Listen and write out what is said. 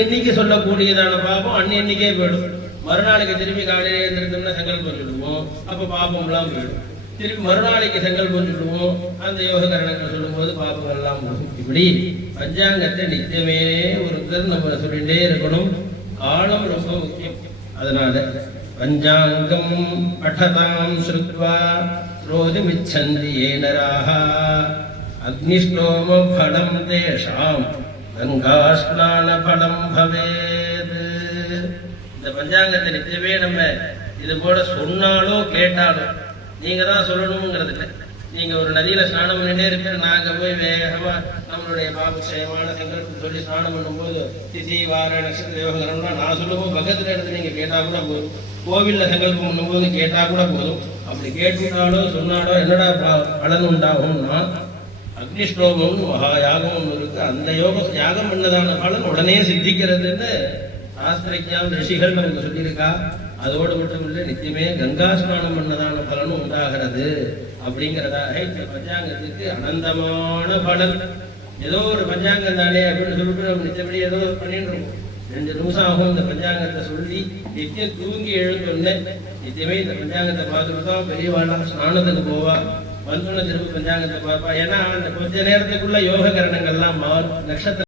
எண்ணிக்கை சொல்லக்கூடியதான பாபம் அன்னைக்கே போயிடும். மறுநாளைக்கு திரும்பி காலையில எழுந்திருந்தோம்னா சங்கல்பம் சொல்லுவோம், அப்ப பாபம்லாம் போயிடும். திருப்பி மறுநாளைக்கு சங்கல்பம் சொல்லுவோம், அந்த யோக கரணங்கள் சொல்லும் போது பாபங்கள் எல்லாம் போகும். இப்படி பஞ்சாங்கத்தை நித்தியமே ஒருத்தர் நம்ம சொல்லிட்டே இருக்கணும். காலம் ரொம்ப முக்கியம். அதனால பஞ்சாங்கம் படதாம் ஸ்ருத்வா ரோஜமிச்சந்தி ஏனராக அக்னிஷ்டோம பலம் தேஷாம் கங்காஸ்நான பலம் பவேத். இந்த பஞ்சாங்கத்தை நிச்சயமே நம்ம இது போல சொன்னாலோ கேட்டாலோ, நீங்க தான் சொல்லணுங்கிறது இல்லை. நீங்க ஒரு நதியில ஸ்நானம் பண்ணிட்டே இருக்க, நாங்க போய் வேகமா நம்மளுடைய பாபக்ஷயமான சங்கல்பம் சொல்லி ஸ்நானம் பண்ணும்போது திதி வார நட்சத்திர யோகங்கள்லாம் நான் சொல்லும்போது பக்கத்துல எடுத்து நீங்க கேட்டா கூட போதும். கோவில்ல சங்கல்பம் பண்ணும்போது கேட்டா கூட போதும். அப்படி கேட்டுட்டாலோ சொன்னாலோ என்னடா பலன் உண்டாகும்னா, அக்னிஷ்டோமம் மகா யாகம் ஒன்று இருக்கு, அந்த யாகம் பண்ணதான பலன் உடனே சித்திக்கிறதுன்னு சாஸ்திரஜாம் ரிஷிகள் நமக்கு சொல்லியிருக்கா. அதோடு மட்டும் இல்லை, நித்தியமே கங்கா ஸ்நானம் பண்ணதான பலனும் உண்டாகிறது அப்படிங்கிறதாக இந்த பஞ்சாங்கத்துக்கு அனந்தமான பலன். ஏதோ ஒரு பஞ்சாங்கம் தானே அப்படின்னு சொல்லிட்டு நம்ம நிச்சயப்படி ஏதோ பண்ணிட்டு இருக்கோம். 2 நிமிஷம் ஆகும் இந்த பஞ்சாங்கத்தை சொல்லி நித்தியம் தூங்கி எழுந்தோன்னு நித்தியமே இந்த பஞ்சாங்கத்தை பார்த்துட்டு தான் பெரியவாளாம் ஸ்நானத்துக்கு போவா. வந்தோன்னு திரும்ப பஞ்சாங்கத்தை பார்ப்பா. ஏன்னா அந்த கொஞ்ச நேரத்துக்குள்ள யோக கரணங்கள்லாம் மாறும். நட்சத்திர